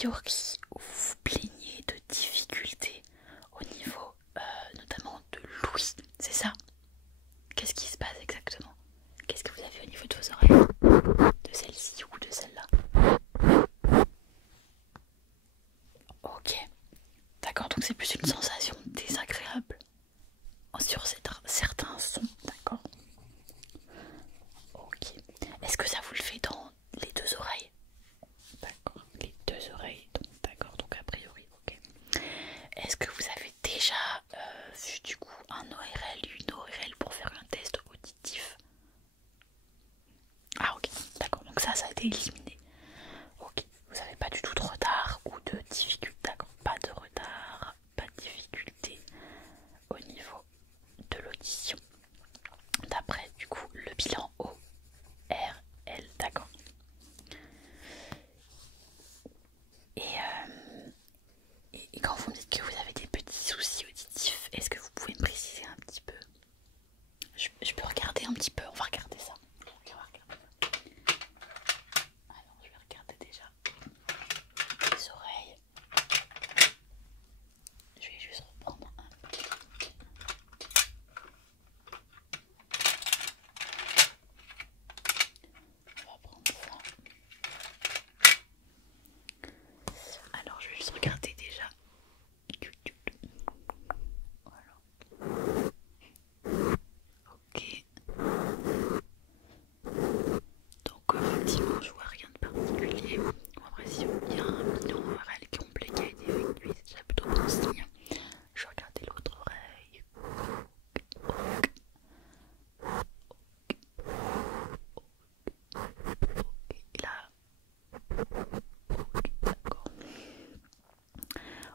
priori, vous vous plaignez de difficultés au niveau notamment de l'ouïe, c'est ça? Qu'est-ce qui se passe exactement? Qu'est-ce que vous avez au niveau de vos oreilles? De celle-ci ou de celle-là? Ok, d'accord, donc c'est plus une sensation désagréable sur certains sons, d'accord? Ok, est-ce que ça vous le fait dans les deux oreilles? D'accord, les deux oreilles, d'accord, donc a priori, ok. Est-ce que vous avez déjà vu du coup un ORL, une ORL pour faire un test auditif? Ah ok, d'accord, donc ça a été éliminé. Ok, vous n'avez pas du tout de retard ou de difficulté, d'accord, pas de retard, pas de difficulté au niveau de l'audition. D'après du coup le bilan ORL, d'accord. Et, et quand vous me dites que vous avez des petits soucis auditifs, est-ce que vous pouvez me préciser un petit peu? Je peux regarder un petit peu, on va regarder ça. Alors je vais regarder déjà les oreilles. Je vais juste reprendre un peu. On va prendre ça. Alors je vais juste regarder déjà. Voilà. Ok. Donc effectivement je vois rien de particulier. Après si il y a un bilan oral complet qui a été effectué, c'est déjà plutôt bon signe. Je vais regarder l'autre oreille. Et là. Ok, d'accord.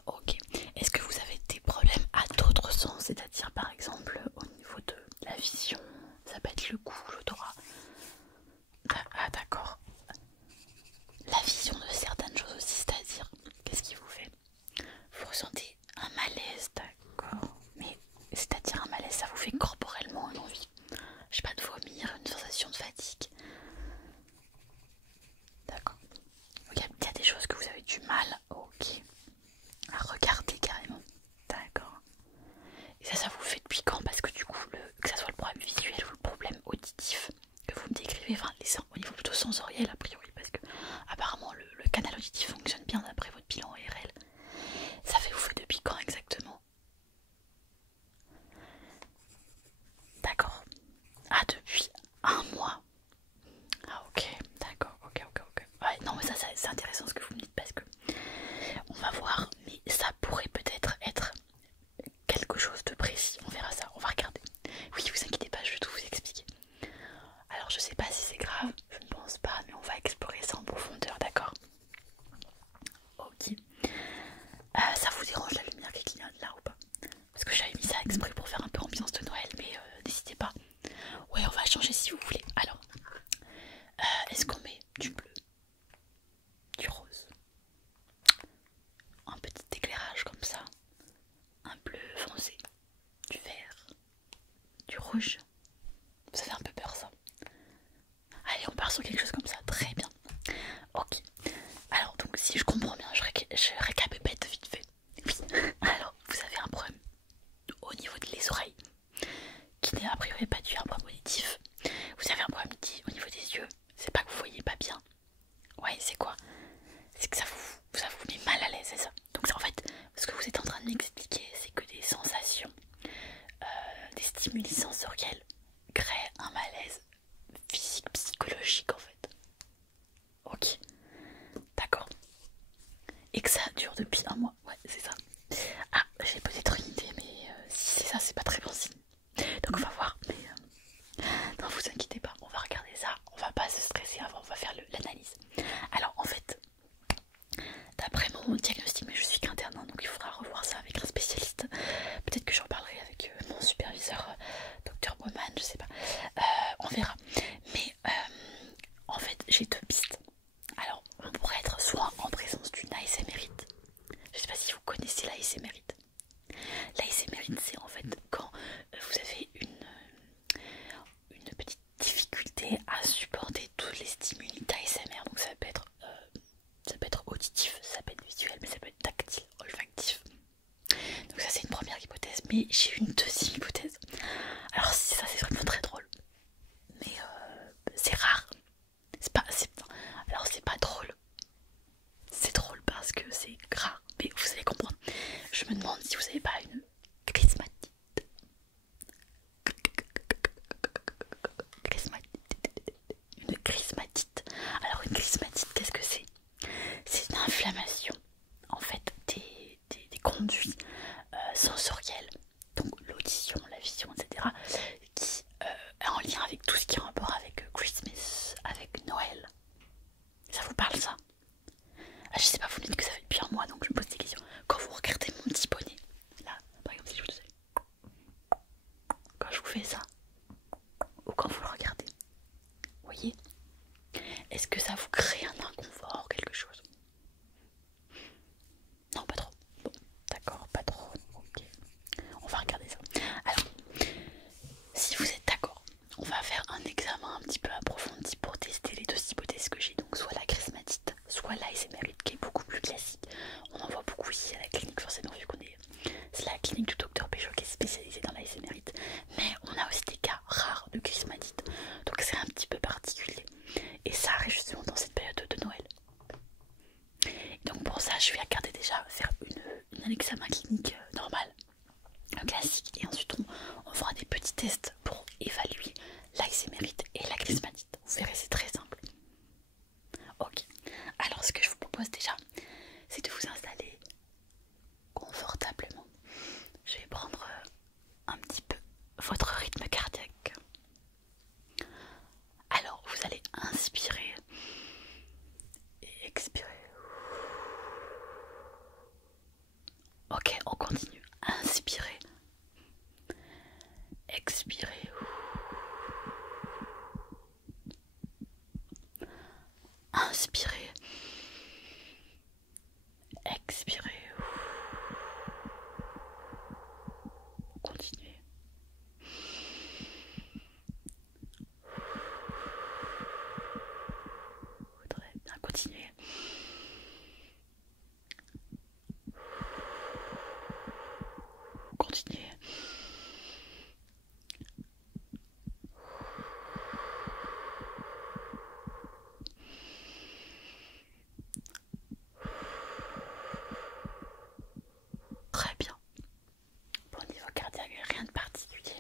Ok. Est-ce que vous avez des problèmes à d'autres sens, c'est-à-dire par exemple au niveau de la vision, ça peut être le goût, l'odorat? Ah d'accord. La vision de certaines choses aussi, c'est-à-dire, qu'est-ce qui vous fait? Vous ressentez un malaise, d'accord. Mais c'est-à-dire un malaise, ça vous fait corporellement une envie, je sais pas, de vomir, une sensation de fatigue? D'accord. Il y a des choses que vous avez du mal, ok, à regarder carrément. D'accord. Et ça vous fait depuis quand? Parce que du coup, que ça soit le problème visuel ou le problème auditif que vous me décrivez, enfin au niveau plutôt sensoriel a priori, parce que apparemment le canal auditif fonctionne bien d'après votre bilan ORL. Ça fait vous fait depuis quand exactement? D'accord. Ah, depuis un mois. Ah ok, d'accord, ok. Ouais, non mais ça c'est intéressant ce que vous me dites parce que on va voir, mais ça pourrait peut-être être quelque chose de précis, on verra ça, on va regarder. Oui, vous inquiétez pas, je vais tout vous expliquer. Alors je sais pas si c'est grave, je ne pense pas, mais on va explorer ça en profondeur, d'accord? Ok. Ça vous dérange la lumière qui clignote là ou pas? Parce que j'avais mis ça exprès pour faire un peu ambiance de Noël, mais n'hésitez pas. Ouais, on va changer si vous voulez. Alors, est-ce qu'on met du bleu, du rose, un petit éclairage comme ça, un bleu foncé, du vert, du rouge? Ça fait un peu peur ça. Allez, on part sur quelque chose comme ça, très bien. Ok. Alors donc si je comprends bien, je récapitule vite fait. Oui. Alors vous avez un problème au niveau des oreilles, qui n'est a priori pas dû à un problème auditif. Vous avez un problème au niveau des yeux. C'est pas que vous voyez pas bien. Ouais, c'est quoi? C'est que ça vous met mal à l'aise, c'est ça. Donc en fait, ce que vous êtes en train de m'expliquer, c'est que des sensations, des stimuli sensoriels créent un malaise physique, psychologique en fait. Ok, d'accord. Et que ça dure depuis un mois, ouais, c'est ça. Ah, j'ai peut-être une idée, mais si c'est ça, c'est pas très bon signe. Donc on va voir, mais non, vous inquiétez pas, on va regarder ça, on va pas se stresser avant, on va faire l'analyse. Alors en fait, d'après mon diagnostic, mais je suis qu'interne, hein, donc il faudra revoir ça avec un spécialiste. Peut-être que j'en parlerai avec mon superviseur, docteur Bowman, je sais pas. On verra. Mais en fait, j'ai deux pistes. Alors, on pourrait être soit en présence d'une ASMRite. Je sais pas si vous connaissez l'ASMRite. L'ASMRite, c'est en fait quand vous avez une petite difficulté à supporter tous les stimuli d'ASMR. Donc ça peut être auditif, ça peut être mais j'ai une deuxième hypothèse. Alors ça c'est vraiment très drôle, mais c'est rare. Alors c'est pas drôle. C'est drôle parce que c'est rare, mais vous allez comprendre. Je me demande si vous n'avez pas une chrismatite. Une chrismatite. Alors une chrismatite, qu'est-ce que c'est? C'est une inflammation en fait des conduits sensoriels, donc l'audition, la vision, etc. qui est en lien avec tout ce qui est en rapport avec Christmas, avec Noël. Ça vous parle ça? Ah, je sais pas, vous me dites que ça fait depuis un mois donc je me pose des questions. Quand vous regardez mon petit bonnet, là, par exemple si je vous disais, quand je vous fais ça, ou quand vous le regardez, vous voyez, est-ce que ça vous crée un inconfort, quelque chose? Non, pas trop. Bon, d'accord, pas trop. Ok, on va regarder ça. Alors, si vous êtes d'accord, on va faire un examen un petit peu approfondi pour tester les deux hypothèses que j'ai. Donc soit la chrismatite, soit l'ASMR qui est beaucoup plus classique. On en voit beaucoup ici à la clinique forcément vu qu'on est... C'est la clinique du docteur Pécho qui est spécialisée dans l'ASMR. Mais on a aussi des cas rares de chrismatite. Donc c'est un petit peu particulier. Et ça arrive justement dans cette période de Noël. Donc pour ça je vais regarder déjà faire un examen clinique normal, classique, et ensuite on fera des petits tests pour évaluer l'ASMR et la chrismatite. Vous verrez, c'est très simple. Ok, alors ce que je vous propose déjà, c'est de vous installer confortablement. Je vais prendre un petit peu votre rythme cardiaque. Alors vous allez inspirer et expirer. Ok, on continue. Inspirez, expirez, inspirez, expirez, continuez. Très bien, continuez. Continuez. Très bien. Bon, niveau cardiaque, rien de particulier.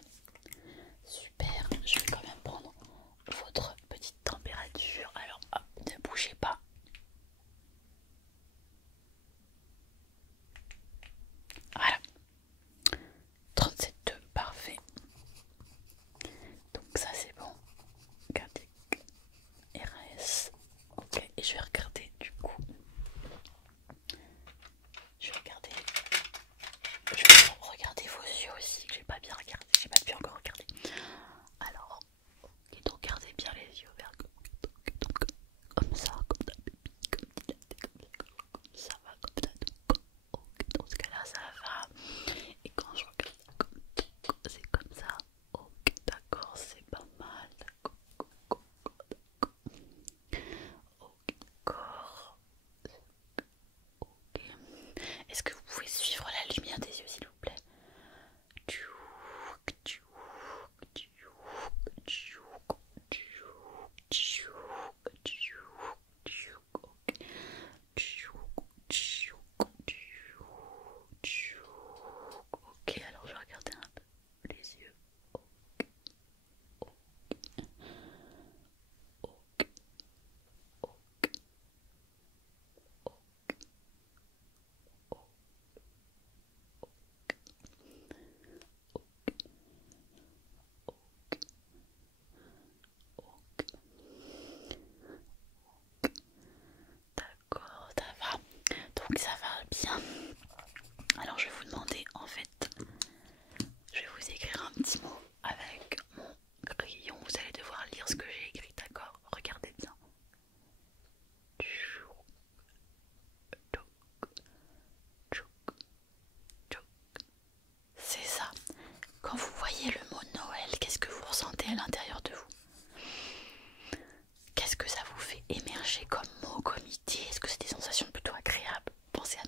Super. Je vais quand même prendre votre petite température. Alors, hop, ne bougez pas. Voilà. 37,2, parfait. Donc ça c'est bon. Cardiaque, RAS. Ok, et je vais regarder du coup. Je vais regarder vos yeux aussi, que j'ai pas bien regardé, j'ai pas pu encore regarder. Alors, ok, donc gardez bien les yeux ouverts comme ça, comme ça va, comme ça. Ok, dans ce cas-là, ça va. Et quand je regarde c'est comme ça. Ok, d'accord, c'est pas mal. D'accord. Ok, d'accord. Ok. Est-ce que vous pouvez suivre la lumière des yeux, s'il vous plaît? Ok, alors je vais regarder un peu les yeux. Ok, ok, d'accord, ça va. Donc ça va bien. Alors je vais vous demander, en fait, je vais vous écrire un petit mot avec mon crayon. Vous allez devoir lire ce que j'ai écrit, d'accord? Regardez bien. C'est ça. Quand vous voyez le mot Noël, qu'est-ce que vous ressentez à l'intérieur de vous? Qu'est-ce que ça vous fait émerger comme mot, comme idée? Est-ce que c'est des sensations plutôt agréables? Pensez à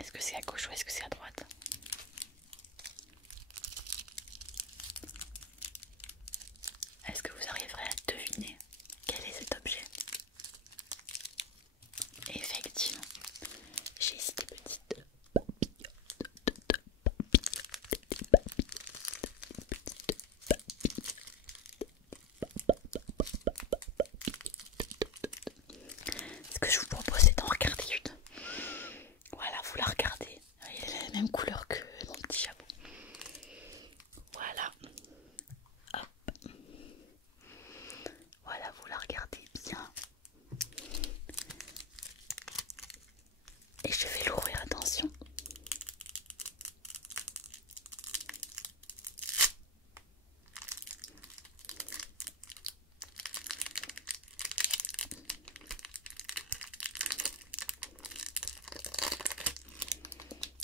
Est-ce que c'est à gauche ou est-ce que c'est à droite? Est-ce que vous arriverez à deviner quel est cet objet? Effectivement, j'ai ici des petites papillotes. Ce que je vous propose c'est d'en regarder une. Voilà, vous la regardez. Elle a la même couleur que mon petit chapeau. Voilà. Hop. Voilà, vous la regardez bien. Et je vais l'ouvrir, attention.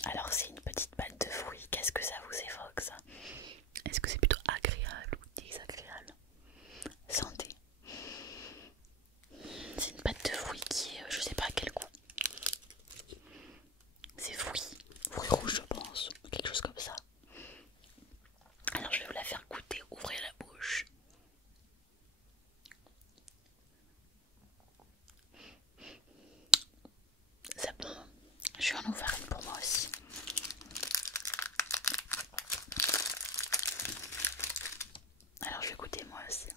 Alors c'est une petite pâte de fruits, qu'est-ce que ça vous évoque ça? Est-ce que c'est plutôt agréable ou désagréable? Santé. C'est une pâte de fruits qui est, je sais pas à quel goût. C'est fruits rouges je pense, quelque chose comme ça. Alors je vais vous la faire goûter, ouvrez la bouche. C'est bon, je vais en ouvrir une pour moi aussi. Alors je vais goûter moi aussi.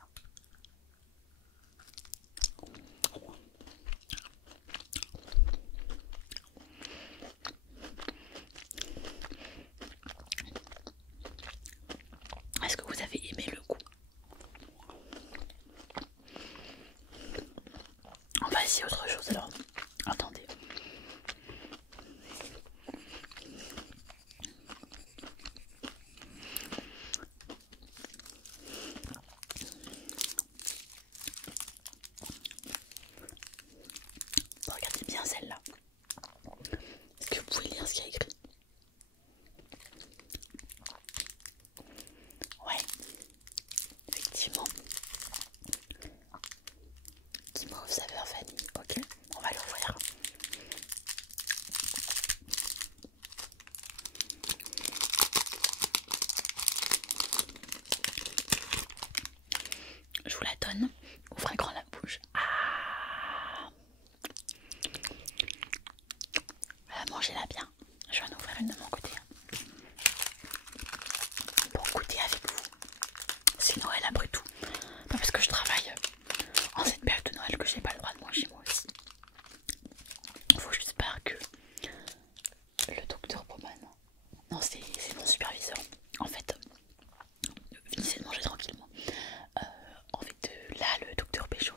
Est-ce que vous avez aimé le goût? On va essayer autre chose alors. Attendez. Regardez bien celle-là. Est-ce que vous pouvez lire ce qu'il y a écrit? Ouais, effectivement. Guimauve saveur vanille. Ok, on va l'ouvrir. Je vous la donne. Ouvrez grand la bouche. Ah, mangez-la bien. Je vais en ouvrir une de mon côté. Pour goûter avec vous. C'est Noël après tout. Pas parce que je travaille en cette période de Noël que j'ai pas le droit de manger moi aussi. Faut juste pas que le docteur Bowman, non c'est mon superviseur, en fait, finissez de manger tranquillement. En fait là le docteur Pécho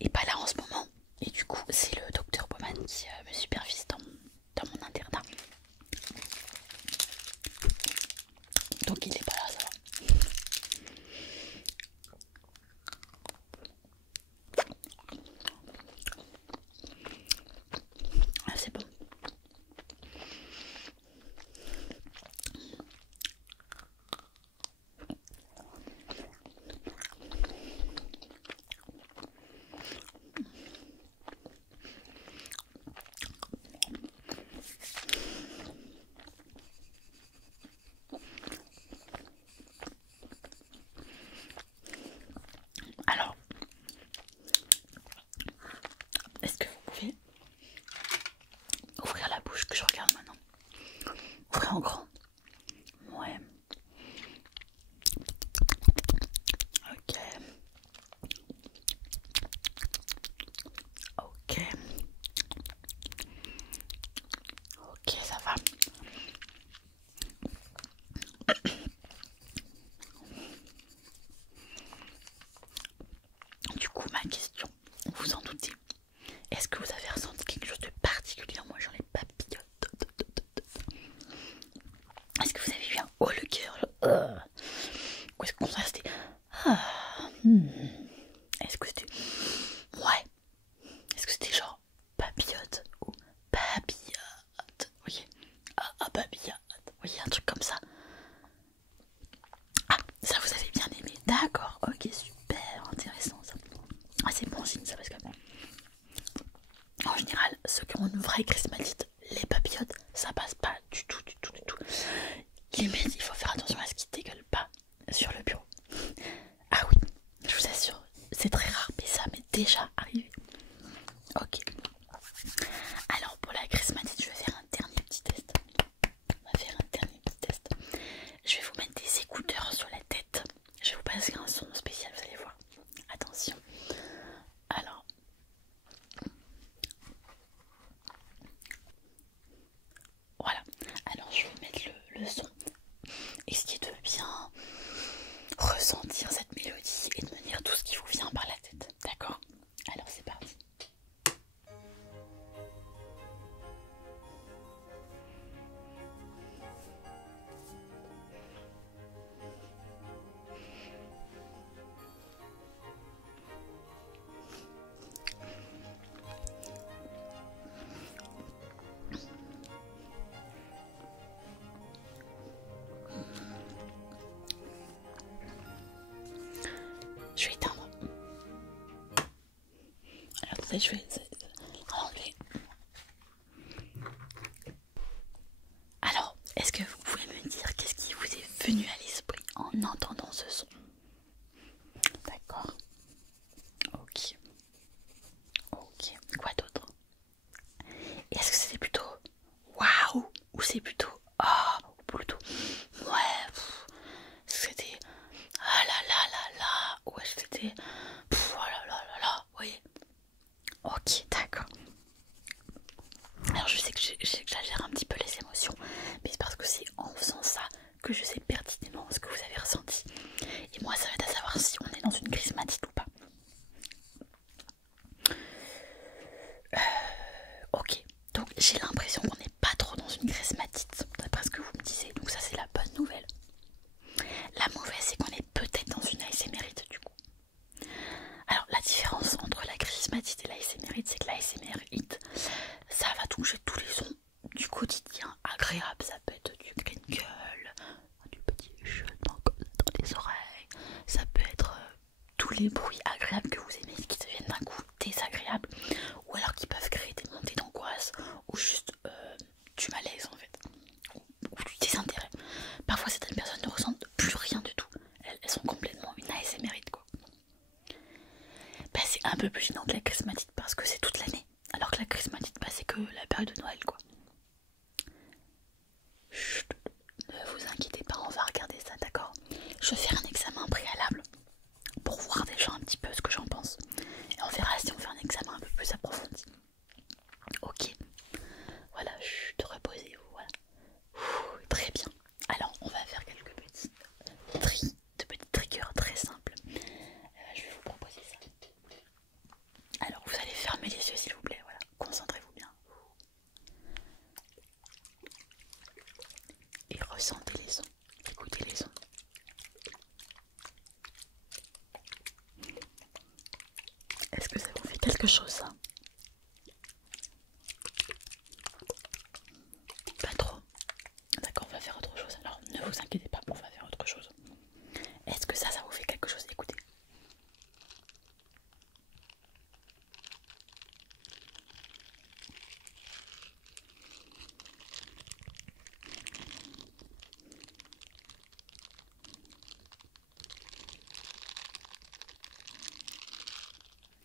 est pas là en ce moment. Et du coup c'est le docteur Bowman qui me supervise dans mon internat. Donc il est pas là, ça va. Ah, c'est bon. Alors, est-ce que vous pouvez ouvrir la bouche que je regarde maintenant? Ouvrez en grand. Ouais. Ok. Ok. Ok, ça va. Du coup, ma question, vous en doutez, est-ce que vous avez ressenti quelque chose de particulier? Moi, j'en ai papillote. Est-ce que vous avez eu un haut le cœur? Ou est-ce que ça c'était Est-ce que c'était ouais? Est-ce que c'était genre papillote ou papillote? Vous voyez? Papillote. Vous voyez, un truc comme ça. Ah, ça vous avez bien aimé. D'accord, ok, super intéressant ça. Ah, c'est bon signe ça parce que en général, ceux qui ont une vraie charismatite, les papillotes, C'est très rare, mais ça m'est déjà arrivé. Ok. Alors pour la chrismatite, je vais faire un dernier petit test. On va faire un dernier petit test. Je vais vous mettre des écouteurs sur la tête. Je vais vous passer un son spécial, vous allez voir. Attention. Alors. Voilà. Alors je vais mettre le son. Essayez de bien ressentir cette mélodie et de me dire tout ce qui vous vient par la tête. D'accord? Alors c'est parti. Je vais éteindre. Alors attendez, je vais enlever. Alors, est-ce que vous pouvez me dire qu'est-ce qui vous est venu à l'esprit en entendant ce son? D'accord. Ok. Ok. Quoi d'autre? Est-ce que c'était plutôt waouh ou c'est plutôt ah ou plutôt ouais c'était ah là là là là ou est-ce que c'était oh là là là là, oui. Ok, d'accord. Alors je sais que j'exagère un petit peu les émotions, mais c'est parce que c'est en faisant ça que je sais pertinemment ce que vous avez ressenti. Et moi ça va être à savoir si on est dans une crise matite ou pas. Ok, donc j'ai l'impression qu'on n'est pas trop dans une crise matite, d'après ce que vous me disiez, donc ça c'est la bonne nouvelle. La mauvaise c'est qu'on est peut-être dans une ASMRite du coup. Alors la différence entre la chrismatite et la ASMRite, c'est que la ASMRite, ça va toucher tous les sons du quotidien agréable. Ça peut être du crinkle, du petit chuchotement dans les oreilles. Ça peut être tous les bruits agréables que vous aimez qui deviennent d'un coup désagréables. Ou alors qui peuvent créer des montées d'angoisse ou juste du malaise en fait. Ou du désintérêt. Parfois certaines personnes ne ressentent plus rien du tout. Elles sont complètement une ASMRite quoi. Bah, c'est un peu plus gênant que la chrismatite parce que c'est toute l'année. Alors que la chrismatite, bah, c'est que la période de Noël quoi. Chut, ne vous inquiétez pas, on va regarder ça, d'accord? Je vais faire un examen préalable pour voir déjà un petit peu ce que j'en pense. Et on verra si on fait un examen un peu plus approfondi. Ok, voilà, chut, reposez-vous, voilà. Ouh, très bien. Alors, on va faire quelques petits petits triggers très simples. Je vais vous proposer ça. Alors, vous allez fermer les yeux s'il vous plaît, voilà. Concentrez-vous bien. Et ressentez les sons, écoutez les sons. Est-ce que ça vous fait quelque chose ça? Pas trop. D'accord, on va faire autre chose. Alors ne vous inquiétez pas, on va faire autre chose. Est-ce que ça vous fait quelque chose? Écoutez.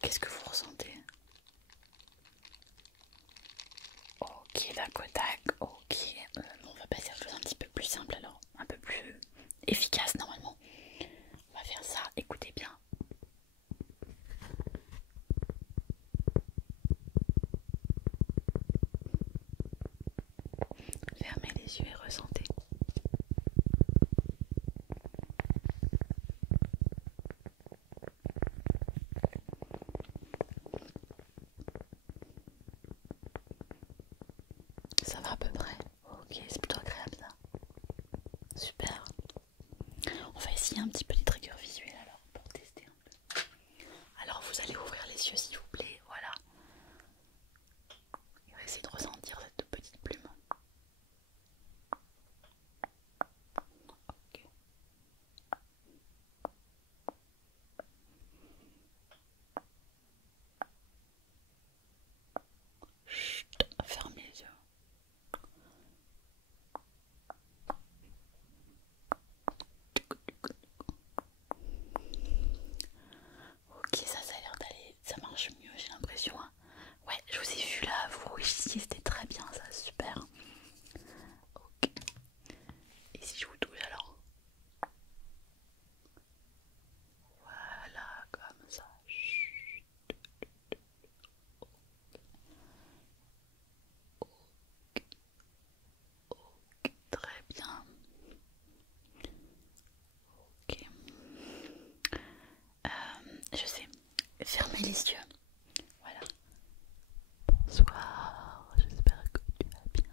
Qu'est-ce que vous ressentez? Ok, tac au tac, ok. On va passer à quelque chose un petit peu plus simple alors, un peu plus efficace normalement. On va faire ça, écoutez bien. Fermez les yeux et ressentez. Ça va à peu près. Ok, c'est plutôt agréable ça. Super. On va essayer un petit peu les triggers visuels alors pour tester un peu. Alors vous allez ouvrir les yeux s'il vous plaît, voilà. Et on va essayer de ressentir cette petite plume. Ok. Chut, fermez les yeux. fermez les yeux. Voilà. Bonsoir, j'espère que tu vas bien.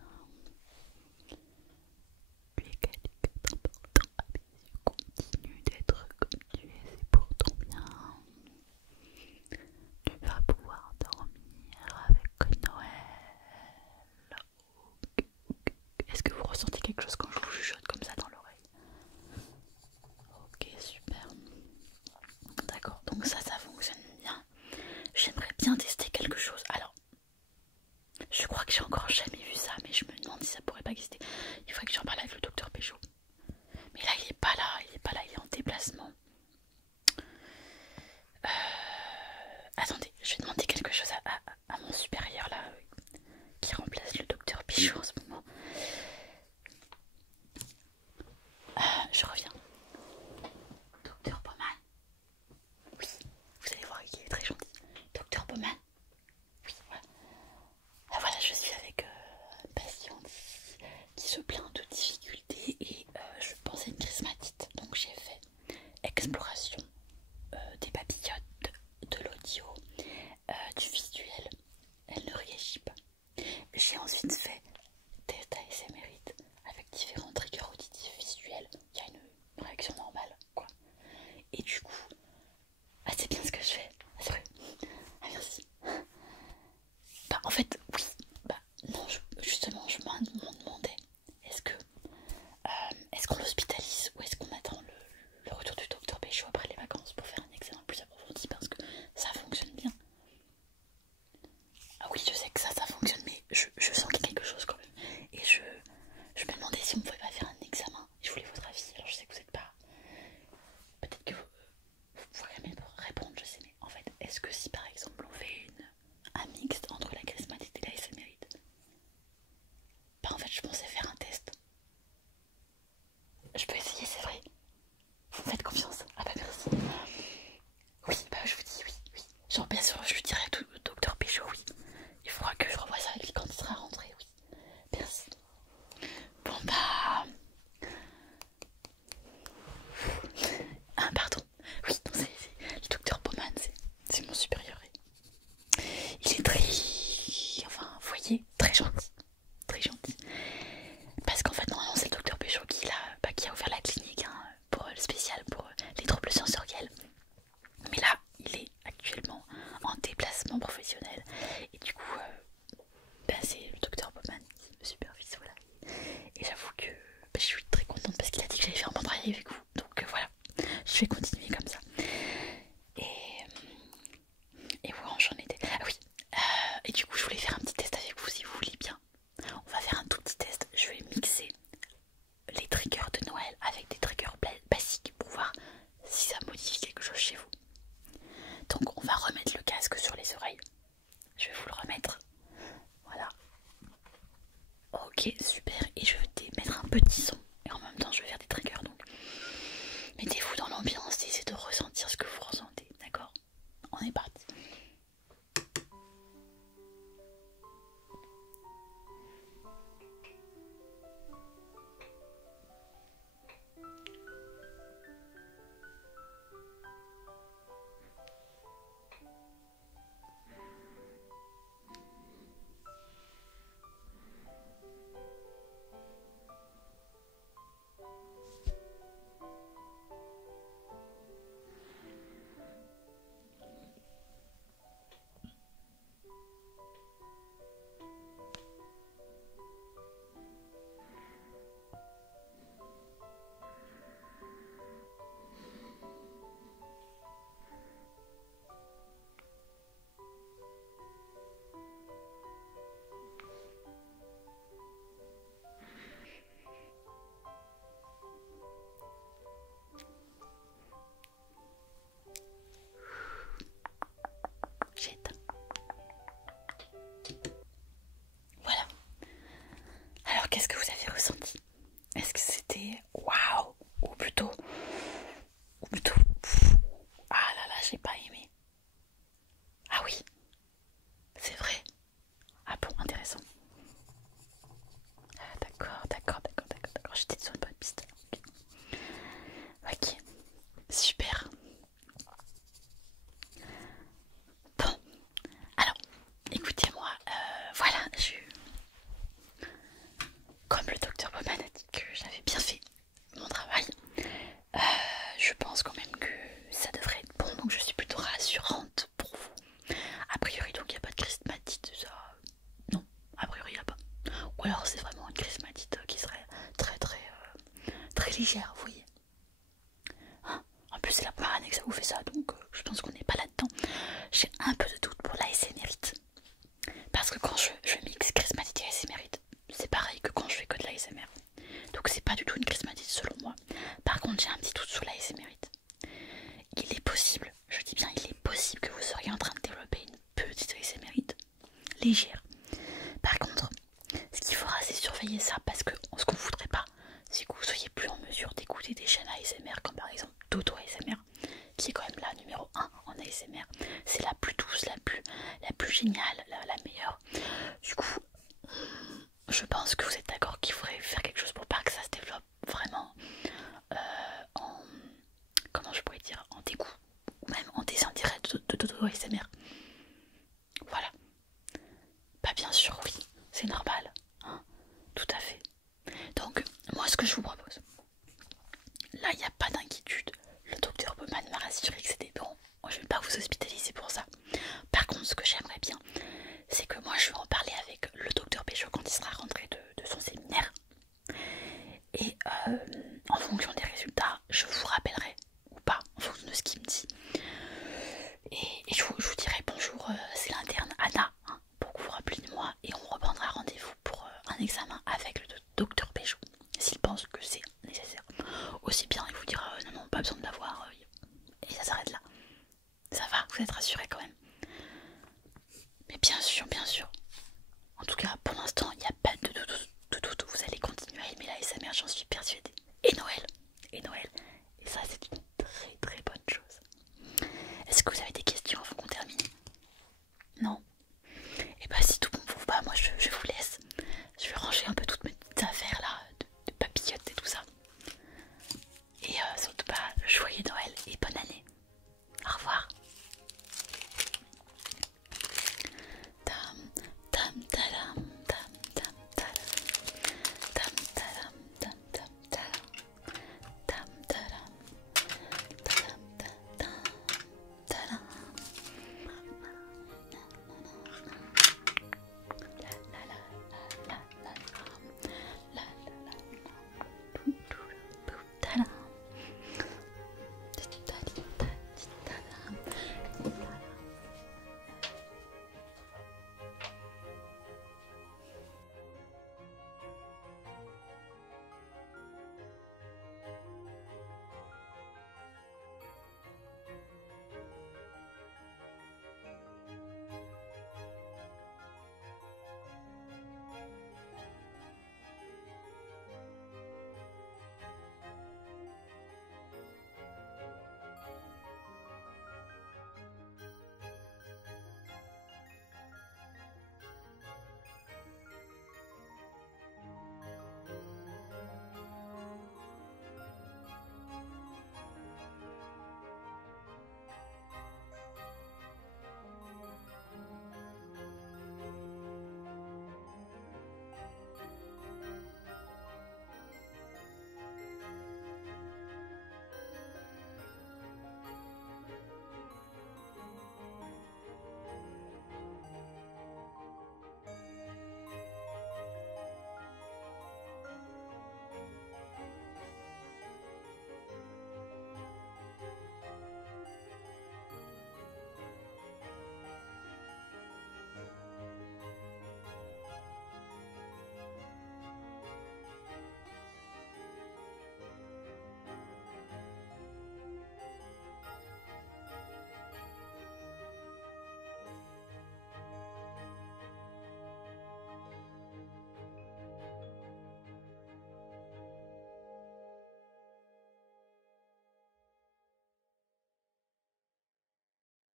Tu es quelqu'un d'important à mes yeux. Continue d'être comme tu es, c'est pour ton bien. Tu vas pouvoir dormir avec Noël. Est-ce que vous ressentez quelque chose quand je vous chuchote comme ça dans l'oreille? Ok, super. D'accord, donc ça fonctionne bien. J'aimerais bien tester quelque chose. Alors, je crois que j'ai encore jamais vu ça, mais je me demande si ça pourrait pas exister. Il faudrait que j'en parle avec le docteur Péchaud. Mais là, il est pas là, il est en déplacement. Attendez, je vais demander quelque chose à mon supérieur là, qui remplace le docteur Péchaud en ce moment. Je reviens. Docteur Baumann. Oui, vous allez voir, il est très gentil. Docteur Baumann. Oui, voilà. Ah, voilà, je suis avec un patient qui se plaint de difficultés et je pense à une chrismatite. Donc j'ai fait exploration des papillotes, de l'audio, du visuel. Elle ne réagit pas. J'ai ensuite fait test ASMR avec différents triggers auditifs visuels. Il y a une réaction normale, quoi. Et du coup, c'est bien ce que je fais. C'est vrai. Ah, merci. Bah, en fait, oui. Bah, non, justement, je m'en demandais. Est-ce qu'on l'hospitalise ou est-ce qu'on attend le retour du docteur Péchaud après les vacances pour faire un examen plus approfondi parce que ça fonctionne bien. Ah oui, je sais que ça fonctionne, mais je sens qu'il y a quelque chose quand même. Et je me demandais si on ne pouvait pas faire un examen. Je voulais votre avis. Alors je sais que vous n'êtes pas... Peut-être que vous pourrez me répondre, je sais, mais en fait, est-ce que si par exemple on fait un mixte entre la charismatite et la SMRite, bah en fait je pensais faire un test. Je peux essayer, c'est vrai. Vous me faites confiance. Ah bah merci. Oui, bah je vous dis oui, oui. Genre bien sûr, je lui dirai au docteur Péchaud, oui. Il faudra que je revoie ça avec lui quand il sera rentré, oui. Merci. Bon bah... Ah pardon. Oui, non, c'est le docteur Baumann, c'est mon supérieur. Il est très... Enfin, vous voyez, très gentil. Très gentil. Parce qu'en fait, normalement, c'est le docteur Péchaud qui a ouvert la clinique hein, pour le spécial pour les troubles sensoriels. Mais là, il est actuellement en déplacement professionnel. Et du coup, c'est le docteur Baumann qui me supervise. Voilà. Et j'avoue que je suis très contente parce qu'il a dit que j'allais faire un bon travail avec vous. Donc voilà, je vais continuer comme ça. Et voilà, j'en étais. Ah oui, et du coup, je voulais faire un petit test avec vous si vous voulez bien. On va faire un tout petit test. Je vais mixer les triggers de Noël avec des triggers basiques pour voir si ça modifie quelque chose chez vous. Donc, on va remettre le casque sur les oreilles. Je vais vous le remettre. Voilà. Ok, super. Et je vais mettre un petit son. Et en même temps, je vais faire des triggers. Donc, mettez-vous dans l'ambiance et essayez de ressentir ce que vous ressentez. D'accord? On est parti. légère. Par contre, ce qu'il faudra c'est surveiller ça parce que ce qu'on voudrait pas, c'est que vous soyez plus en mesure d'écouter des chaînes ASMR comme par exemple Dodo ASMR, qui est quand même la numéro 1 en ASMR. C'est la plus douce, la plus géniale, la meilleure. Du coup, je pense que vous êtes d'accord qu'il faudrait faire quelque chose pour pas que ça se développe vraiment en, comment je pourrais dire, en dégoût ou même en désintérêt de Dodo ASMR.